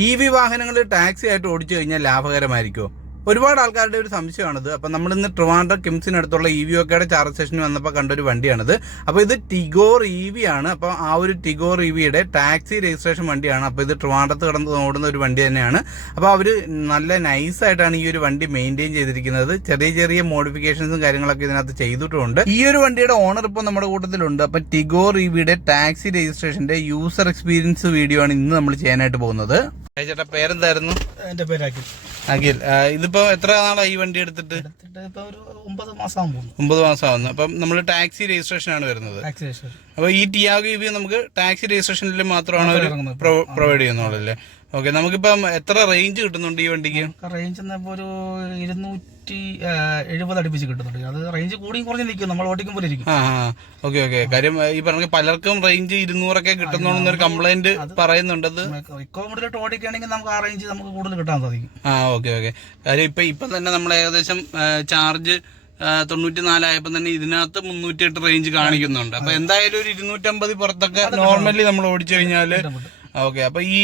EV വാഹനങ്ങൾ taxi ആയിട്ട് ഓടിച്ചു കഴിഞ്ഞാൽ ലാഭകരമായിരിക്കുമോ? ഒരുപാട് ആൾക്കാരുടെ ഒരു സംശയമാണിത്. അപ്പം നമ്മളിന്ന് ട്രിവാൻഡ്രം കിംസിനടുത്തുള്ള EVOKയുടെ ചാർജ് സ്റ്റേഷനിൽ വന്നപ്പോൾ കണ്ടൊരു വണ്ടിയാണിത്. അപ്പോൾ ഇത് ടിഗോർ EV ആണ്. അപ്പോൾ ആ ഒരു ടിഗോർ EVയുടെ ടാക്സി രജിസ്ട്രേഷൻ വണ്ടിയാണ്. അപ്പോൾ ഇത് ട്രിവാൻഡ്രത്ത് കിടന്ന് ഓടുന്ന ഒരു വണ്ടി തന്നെയാണ്. അപ്പോൾ അവർ നല്ല നൈസായിട്ടാണ് ഈ ഒരു വണ്ടി മെയിൻറ്റെയിൻ ചെയ്തിരിക്കുന്നത്. ചെറിയ ചെറിയ മോഡിഫിക്കേഷൻസും കാര്യങ്ങളൊക്കെ ഇതിനകത്ത് ചെയ്തിട്ടുണ്ട്. ഈ ഒരു വണ്ടിയുടെ ഓണർ ഇപ്പോൾ നമ്മുടെ കൂട്ടത്തിലുണ്ട്. അപ്പോൾ ടിഗോർ EVയുടെ ടാക്സി രജിസ്ട്രേഷന്റെ യൂസർ എക്സ്പീരിയൻസ് വീഡിയോ ആണ് ഇന്ന് നമ്മൾ ചെയ്യാനായിട്ട് പോകുന്നത്. ചേട്ടാ, പേരെന്തായിരുന്നു? എന്റെ പേര് അഖിൽ. അഖിൽ, ഇതിപ്പോ എത്ര നാളായി ഈ വണ്ടി എടുത്തിട്ട്? ഇപ്പൊ ഒരു 9 മാസം 9 മാസം ആവുന്നു. അപ്പം നമ്മൾ ടാക്സി രജിസ്ട്രേഷൻ ആണ് വരുന്നത്. അപ്പൊ ഈ ടിയാഗോ EV നമുക്ക് ടാക്സി രജിസ്ട്രേഷനിൽ മാത്രമാണ് അവർ പ്രൊവൈഡ് ചെയ്യുന്നുള്ളൂ അല്ലേ? ഓക്കെ, നമുക്കിപ്പം എത്ര റേഞ്ച് കിട്ടുന്നുണ്ട് ഈ വണ്ടിക്ക്? റേഞ്ച് ഒരു 270 അടുപ്പിച്ച് കിട്ടുന്നുണ്ട്. അത് റേഞ്ച് കൂടിയും കുറഞ്ഞ് നിൽക്കും, നമ്മൾ ഓടിക്കുമ്പോൾ ഇരിക്കും. Okay okay. കാര്യം ഈ പറഞ്ഞ പലർക്കും റേഞ്ച് 200 കിട്ടുന്നൊരു കംപ്ലൈന്റ് പറയുന്നുണ്ട്. അത് റിക്കോമഡിലോട്ട് ഓടിക്കുകയാണെങ്കിൽ നമുക്ക് ആ റേഞ്ച് നമുക്ക് കൂടുതൽ കിട്ടാൻ സാധിക്കും. Okay okay. കാര്യം ഇപ്പം തന്നെ നമ്മൾ ഏകദേശം ചാർജ് 94 ആയപ്പോൾ തന്നെ ഇതിനകത്ത് 308 റേഞ്ച് കാണിക്കുന്നുണ്ട്. അപ്പൊ എന്തായാലും ഒരു 250 പുറത്തൊക്കെ നോർമലി നമ്മൾ ഓടിച്ചു കഴിഞ്ഞാല്. ഓക്കെ, അപ്പൊ ഈ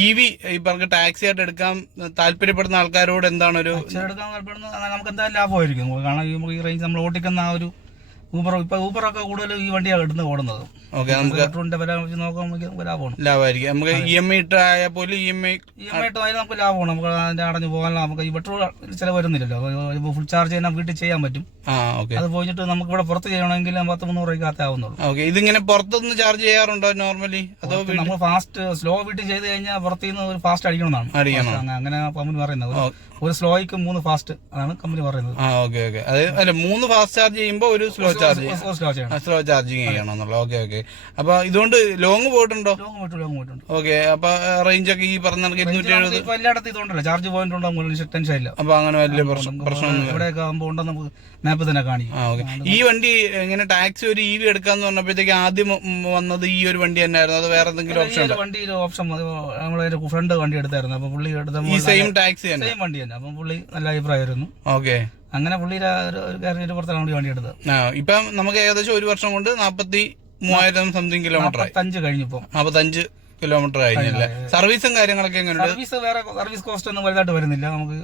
EV ഈ പറഞ്ഞ ടാക്സി ആയിട്ട് എടുക്കാൻ താല്പര്യപ്പെടുന്ന ആൾക്കാരോട് എന്താണ് ഒരു എടുക്കാൻ താല്പര്യപ്പെടുന്നത്? നമുക്ക് എന്തായാലും ലാഭമായിരിക്കും. കാരണം ഈ റേഞ്ച് നമ്മൾ ഓടിക്കുന്ന ആ ഒരു ഊബറൊക്കെ കൂടുതൽ ഈ വണ്ടിയാണ് എടുത്ത് ഓടുന്നത്. ഓക്കെ, നമുക്ക് പെട്രോളിന്റെ വില വെച്ച് നോക്കുമ്പോൾ ലാഭമാണ്. ലാഭമായിരിക്കും. നമുക്ക് EMI ഇട്ടായാൽ പോലും EMI ഇട്ടായാലും നമുക്ക് ലാഭമാണ്. നമുക്ക് അതിന്റെ അടഞ്ഞു പോകാൻ നമുക്ക് ഈ പെട്രോൾ ചില വരുന്നില്ലല്ലോ. ഫുൾ ചാർജ് ചെയ്യാൻ വീട്ടിൽ ചെയ്യാൻ പറ്റും. അത് പോയിട്ട് നമുക്ക് ഇവിടെ പുറത്ത് ചെയ്യണമെങ്കിൽ 100-300 രൂപയ്ക്കകത്തേ ആവുന്നുള്ളൂ. ഓക്കെ, ഇതിങ്ങനെ പുറത്തുനിന്ന് ചാർജ് ചെയ്യാറുണ്ടോ നോർമലി? അതോ നമ്മൾ ഫാസ്റ്റ് സ്ലോ വീട്ടിൽ ചെയ്ത് കഴിഞ്ഞാൽ പുറത്തുനിന്ന് ഒരു ഫാസ്റ്റ് അടിക്കണമെന്നാണ് അങ്ങനെ കമ്പനി പറയുന്നത്. ഒരു സ്ലോയ്ക്ക് 3 ഫാസ്റ്റ് ആണ് കമ്പനി പറയുന്നത്. Okay okay. അല്ല, 3 ഫാസ്റ്റ് ചാർജ് ചെയ്യുമ്പോൾ ഒരു സ്ലോ ചാർജിങ് ചെയ്യണമെന്നുള്ള. Okay okay. അപ്പൊ ഇതുകൊണ്ട് ലോങ് പോയിട്ടുണ്ടോ? ലോങ് പോയിട്ടുണ്ട്. ഓക്കെ, അപ്പൊ റേഞ്ച് ഒക്കെ ഈ പറഞ്ഞ 270 എല്ലായിടത്തും ഇതുണ്ടല്ലോ, ചാർജ് പോയിന്റ് ഉണ്ടോ ടെൻഷൻ ഇല്ല. അപ്പൊ അങ്ങനെ വലിയ പ്രശ്നം എവിടെയൊക്കെ ആകുമ്പോൾ ഉണ്ടെന്ന് നമുക്ക് മാപ്പ് തന്നെ കാണിക്കും. ഈ വണ്ടി ഇങ്ങനെ ടാക്സി ഒരു EV എടുക്കാന്ന് പറഞ്ഞപ്പോഴത്തേക്ക് ആദ്യം വന്നത് ഈ ഒരു വണ്ടി തന്നെയായിരുന്നു? അത് വേറെ എന്തെങ്കിലും ഓപ്ഷൻ? വണ്ടിയിൽ ഓപ്ഷൻ നമ്മളെ ഫ്രണ്ട് വണ്ടി എടുത്തായിരുന്നു. അപ്പൊ പുള്ളി എടുത്ത ഈ സെയിം ടാക്സി തന്നെ, സെയിം വണ്ടി തന്നെ. അപ്പം പുള്ളി നല്ല അഭിപ്രായമായിരുന്നു. ഓക്കെ, അങ്ങനെ പുള്ളിയുടെ ഒരു പുറത്താണ് വണ്ടി എടുത്തത്. ഇപ്പം നമുക്ക് ഏകദേശം 1 വർഷം കൊണ്ട് 43,000 സംതിങ് കിലോമീറ്റർ 45 കഴിഞ്ഞപ്പോ 45 കിലോമീറ്റർ കഴിഞ്ഞല്ലേ? സർവീസും കാര്യങ്ങളൊക്കെ എങ്ങനെയുണ്ട്? സർവീസ് കോസ്റ്റ് ഒന്നും വലുതായിട്ട് വരുന്നില്ല. നമുക്ക്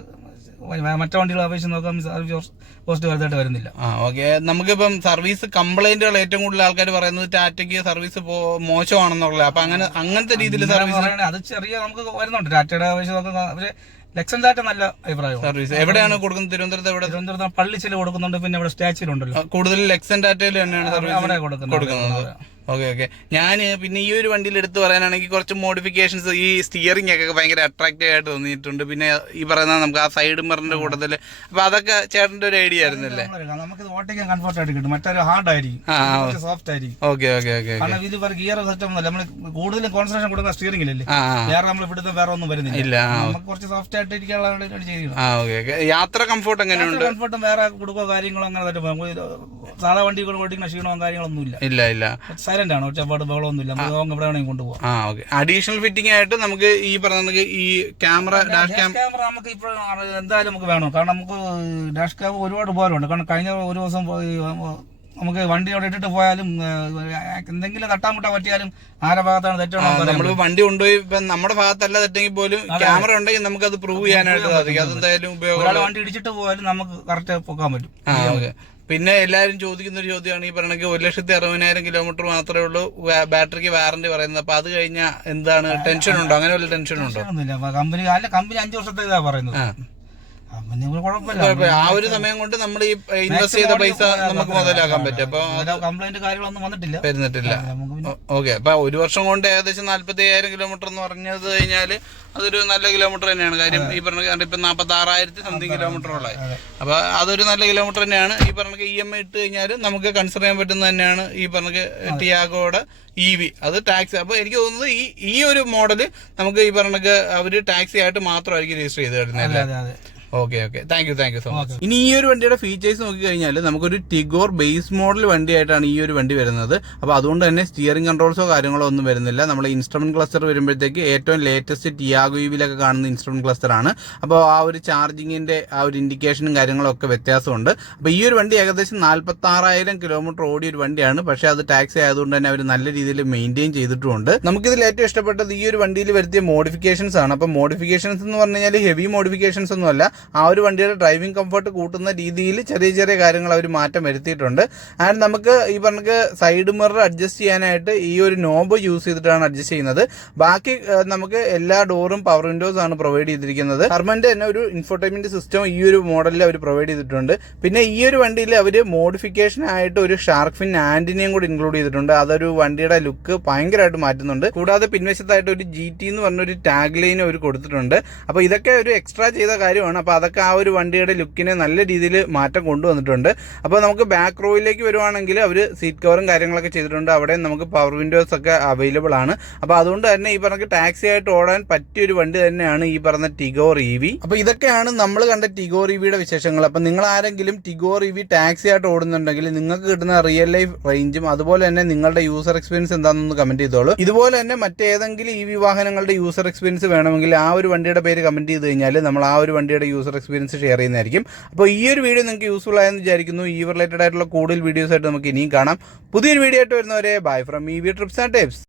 മറ്റു വണ്ടികളെ അപേക്ഷിച്ച് നോക്കാം, സർവീസ് കോസ്റ്റ് വലുതായിട്ട് വരുന്നില്ല. ഓക്കെ, നമുക്കിപ്പം സർവീസ് കംപ്ലൈന്റുകൾ ഏറ്റവും കൂടുതൽ ആൾക്കാർ പറയുന്നത് ടാറ്റയ്ക്ക് സർവീസ് മോശമാണെന്നുള്ളത്. അപ്പൊ അങ്ങനത്തെ രീതിയിൽ സർവീസ് അത് ചെറിയ നമുക്ക് വരുന്നുണ്ട്. ടാറ്റയുടെ അപേക്ഷിച്ച് നോക്കാം. പക്ഷേ ലെക്സൻസായിട്ട് നല്ല അഭിപ്രായം. സർവീസ് എവിടെയാണ് കൊടുക്കുന്നത്? തിരുവനന്തപുരത്ത് പള്ളിച്ചിൽ കൊടുക്കുന്നുണ്ട്. പിന്നെ ഇവിടെ സ്റ്റാച്യൂലുണ്ടല്ലോ. കൂടുതൽ ലെക്സൻ ടാറ്റയിൽ തന്നെയാണ് സർവീസ് അവിടെ കൊടുക്കുന്നത്. Okay okay. ഞാൻ പിന്നെ ഈ ഒരു വണ്ടിയിൽ എടുത്ത് പറയാനാണെങ്കിൽ കുറച്ച് മോഡിഫിക്കേഷൻസ്, ഈ സ്റ്റിയറിംഗ് ഒക്കെ ഭയങ്കര അട്രാക്റ്റീവ് ആയിട്ട് തോന്നിയിട്ടുണ്ട്. പിന്നെ ഈ പറയുന്ന നമുക്ക് ആ സൈഡ് മിററിന്റെ കൂട്ടത്തിൽ, അപ്പൊ അതൊക്കെ ചേട്ടന്റെ ഒരു ഐഡിയ ആയിരുന്നല്ലേ? നമുക്ക് ഓട്ടിക്കാൻ കംഫർട്ട് ആയിട്ട് കിട്ടും. മറ്റൊരു ഹാർഡ് ആയിരിക്കും, സോഫ്റ്റ് ആയിരിക്കും. Okay okay okay. Gear system നമ്മൾ കൂടുതലും കോൺസെൻട്രേഷൻ കൊടുക്കുന്ന സ്റ്റിയറിംഗിലല്ലേ, വേറെ നമ്മൾ ഇവിടുത്തെ വേറെ ഒന്നും വരുന്നില്ല. നമുക്ക് കുറച്ച് സോഫ്റ്റ് ആയിട്ട് ഇരിക്കാനുള്ള ചെയ്തു. യാത്ര കംഫർട്ട് എങ്ങനെയുണ്ട്? കംഫർട്ടും വേറെ കൊടുക്കുക കാര്യങ്ങളോ അങ്ങനെ സാധാ വണ്ടികൾ ഓടിക്കുന്ന ക്ഷീണവും കാര്യങ്ങളൊന്നും ഇല്ല. ഇല്ല. സൈലന്റ് ആണ്, ഒറ്റപ്പാട് ബഹളമൊന്നുമില്ല. നമുക്ക് എവിടെ വേണമെങ്കിൽ കൊണ്ടുപോകാം. അഡീഷണൽ ഫിറ്റിംഗ് ആയിട്ട് നമുക്ക് ഈ പറഞ്ഞ ഈ ക്യാമറ, ഡാഷ് ക്യാമറ നമുക്ക് ഇപ്പോൾ എന്തായാലും നമുക്ക് വേണം. കാരണം നമുക്ക് ഡാഷ് ക്യാമറ ഒരുപാട് ഉപകാരമുണ്ട്. കാരണം കഴിഞ്ഞ ഒരു ദിവസം നമുക്ക് വണ്ടി അവിടെ ഇട്ടിട്ട് പോയാലും എന്തെങ്കിലും തട്ടാമുട്ട പറ്റിയാലും ആരുടെ ഭാഗത്താണ് തെറ്റാണോ, നമ്മൾ വണ്ടി കൊണ്ടുപോയി നമ്മുടെ ഭാഗത്തല്ല തെറ്റെങ്കിൽ പോലും ക്യാമറ ഉണ്ടെങ്കിൽ നമുക്ക് അത് പ്രൂവ് ചെയ്യാനായിട്ട് സാധിക്കും. അതെന്തായാലും ഉപയോഗം. വണ്ടി ഇടിച്ചിട്ട് പോയാലും നമുക്ക് കറക്റ്റ് പോക്കാൻ പറ്റും. പിന്നെ എല്ലാവരും ചോദിക്കുന്ന ഒരു ചോദ്യമാണ് ഈ പറയണെങ്കിൽ 1,60,000 കിലോമീറ്റർ മാത്രമേ ഉള്ളൂ ബാറ്ററിക്ക് വാറന്റി പറയുന്നത്. അപ്പൊ അത് കഴിഞ്ഞാൽ എന്താണ്, ടെൻഷൻ ഉണ്ടോ? അങ്ങനെ വല്ല ടെൻഷൻ ഉണ്ടോ? കമ്പനി 5 വർഷത്തെ ഇതാ പറയുന്നത്. ആ ഒരു സമയം കൊണ്ട് നമ്മൾ ഈ ഇൻവെസ്റ്റ് ചെയ്ത പൈസ നമുക്ക് മുതലാക്കാൻ പറ്റും. അപ്പൊ കംപ്ലൈന്റ് കാര്യങ്ങളൊന്നും വരുന്നിട്ടില്ല. ഓക്കെ, അപ്പൊ 1 വർഷം കൊണ്ട് ഏകദേശം 45,000 കിലോമീറ്റർ എന്ന് പറഞ്ഞത് കഴിഞ്ഞാല് അതൊരു നല്ല കിലോമീറ്റർ തന്നെയാണ്. കാര്യം ഈ പറഞ്ഞ ഇപ്പൊ 46,000 സംതിങ് കിലോമീറ്ററോളായി. അപ്പൊ അതൊരു നല്ല കിലോമീറ്റർ തന്നെയാണ്. ഈ പറഞ്ഞ EMI ഇട്ട് കഴിഞ്ഞാൽ നമുക്ക് കൺസിഡർ ചെയ്യാൻ പറ്റുന്നത് തന്നെയാണ് ഈ പറഞ്ഞ ടിയാഗോയുടെ EV. അത് ടാക്സി. അപ്പൊ എനിക്ക് തോന്നുന്നത് ഈ ഒരു മോഡല് നമുക്ക് ഈ പറഞ്ഞ അവര് ടാക്സി ആയിട്ട് മാത്രമായിരിക്കും രജിസ്റ്റർ ചെയ്ത് തരുന്നത്. Okay thank you so much. ഇനി ഈ ഒരു വണ്ടിയുടെ ഫീച്ചേഴ്സ് നോക്കി കഴിഞ്ഞാൽ നമുക്കൊരു ടിഗോർ ബേസ് മോഡൽ വണ്ടിയായിട്ടാണ് ഈ ഒരു വണ്ടി വരുന്നത്. അപ്പോൾ അതുകൊണ്ട് തന്നെ സ്റ്റിയറിംഗ് കൺട്രോൾസോ കാര്യങ്ങളോ ഒന്നും വരുന്നില്ല. നമ്മൾ ഇൻസ്ട്രുമെന്റ് ക്ലസ്റ്റർ വരുമ്പോഴത്തേക്ക് ഏറ്റവും ലേറ്റസ്റ്റ് ടിയാഗോ ഇവിലൊക്കെ കാണുന്ന ഇൻസ്ട്രുമെന്റ് ക്ലസ്റ്റർ ആണ്. അപ്പോൾ ആ ഒരു ചാർജിങ്ങിന്റെ ആ ഒരു ഇൻഡിക്കേഷനും കാര്യങ്ങളും ഒക്കെ വ്യത്യാസമുണ്ട്. അപ്പോൾ ഈ ഒരു വണ്ടി ഏകദേശം 46,000 കിലോമീറ്റർ ഓടിയ ഒരു വണ്ടിയാണ്. പക്ഷേ അത് ടാക്സി ആയതുകൊണ്ട് തന്നെ അവർ നല്ല രീതിയിൽ മെയിൻറ്റെയിൻ ചെയ്തിട്ടുമുണ്ട്. നമുക്കിതിൽ ഏറ്റവും ഇഷ്ടപ്പെട്ടത് ഈ ഒരു വണ്ടിയിൽ വരുത്തിയ മോഡിഫിക്കേഷൻസ് ആണ്. അപ്പോൾ മോഡിഫിക്കേഷൻസ് എന്ന് പറഞ്ഞു കഴിഞ്ഞാൽ ഹെവി മോഡിഫിക്കേഷൻസ് ഒന്നും അല്ല. ആ ഒരു വണ്ടിയുടെ ഡ്രൈവിംഗ് കംഫർട്ട് കൂട്ടുന്ന രീതിയിൽ ചെറിയ ചെറിയ കാര്യങ്ങൾ അവർ മാറ്റം വരുത്തിയിട്ടുണ്ട്. ആൻഡ് നമുക്ക് ഈ പറഞ്ഞ സൈഡ് മിറർ അഡ്ജസ്റ്റ് ചെയ്യാനായിട്ട് ഈ ഒരു നോബ് യൂസ് ചെയ്തിട്ടാണ് അഡ്ജസ്റ്റ് ചെയ്യുന്നത്. ബാക്കി നമുക്ക് എല്ലാ ഡോറും പവർ വിൻഡോസ് ആണ് പ്രൊവൈഡ് ചെയ്തിരിക്കുന്നത്. ഹർമന്റെ തന്നെ ഒരു ഇൻഫോർടൈൻമെന്റ് സിസ്റ്റം ഈ ഒരു മോഡലിൽ അവർ പ്രൊവൈഡ് ചെയ്തിട്ടുണ്ട്. പിന്നെ ഈ ഒരു വണ്ടിയിൽ അവർ മോഡിഫിക്കേഷൻ ആയിട്ട് ഒരു ഷാർക്ക് ഫിൻ ആന്റിനെയും കൂടി ഇൻക്ലൂഡ് ചെയ്തിട്ടുണ്ട്. അതൊരു വണ്ടിയുടെ ലുക്ക് ഭയങ്കരമായിട്ട് മാറ്റുന്നുണ്ട്. കൂടാതെ പിൻവശത്തായിട്ട് ഒരു GT എന്ന് പറഞ്ഞൊരു ടാഗ് ലൈൻ അവർ കൊടുത്തിട്ടുണ്ട്. അപ്പോൾ ഇതൊക്കെ ഒരു എക്സ്ട്രാ ചെയ്ത കാര്യമാണ്. അപ്പോൾ അതൊക്കെ ആ ഒരു വണ്ടിയുടെ ലുക്കിനെ നല്ല രീതിയിൽ മാറ്റം കൊണ്ടുവന്നിട്ടുണ്ട്. അപ്പോൾ നമുക്ക് ബാക്ക് റോയിലേക്ക് വരുവാണെങ്കിൽ അവർ സീറ്റ് കവറും കാര്യങ്ങളൊക്കെ ചെയ്തിട്ടുണ്ട്. അവിടെ നമുക്ക് പവർ വിൻഡോസ് ഒക്കെ അവൈലബിൾ ആണ്. അപ്പോൾ അതുകൊണ്ട് തന്നെ ഈ പറഞ്ഞ ടാക്സി ആയിട്ട് ഓടാൻ പറ്റിയ ഒരു വണ്ടി തന്നെയാണ് ഈ പറഞ്ഞ ടിഗോർ EV. അപ്പോൾ ഇതൊക്കെയാണ് നമ്മൾ കണ്ട ടിഗോർ EVയുടെ വിശേഷങ്ങൾ. അപ്പോൾ നിങ്ങൾ ആരെങ്കിലും ടിഗോർ EV ടാക്സി ആയിട്ട് ഓടുന്നുണ്ടെങ്കിൽ നിങ്ങൾക്ക് കിട്ടുന്ന റിയൽ ലൈഫ് റേഞ്ചും അതുപോലെ തന്നെ നിങ്ങളുടെ യൂസർ എക്സ്പീരിയൻസ് എന്താണെന്ന് കമന്റ് ചെയ്തോളൂ. ഇതുപോലെ തന്നെ മറ്റേതെങ്കിലും EV വാഹനങ്ങളുടെ യൂസർ എക്സ്പീരിയൻസ് വേണമെങ്കിൽ ആ ഒരു വണ്ടിയുടെ പേര് കമന്റ് ചെയ്ത് കഴിഞ്ഞാൽ നമ്മൾ ആ ഒരു വണ്ടിയുടെ യൂസർ എക്സ്പീരിയൻസ് ഷെയർ ചെയ്യുന്നതായിരിക്കും. അപ്പോൾ ഈ ഒരു വീഡിയോ നിങ്ങൾക്ക് യൂസ്ഫുൾ ആയെന്ന് വിചാരിക്കുന്നു. ഈ റിലേറ്റഡ് ആയിട്ടുള്ള കൂടുതൽ വീഡിയോസ് ആയിട്ട് നമുക്ക് ഇനിയും കാണാം. പുതിയൊരു വീഡിയോ ആയിട്ട് വരുന്നവരെ bye from EV TRIPS and tips.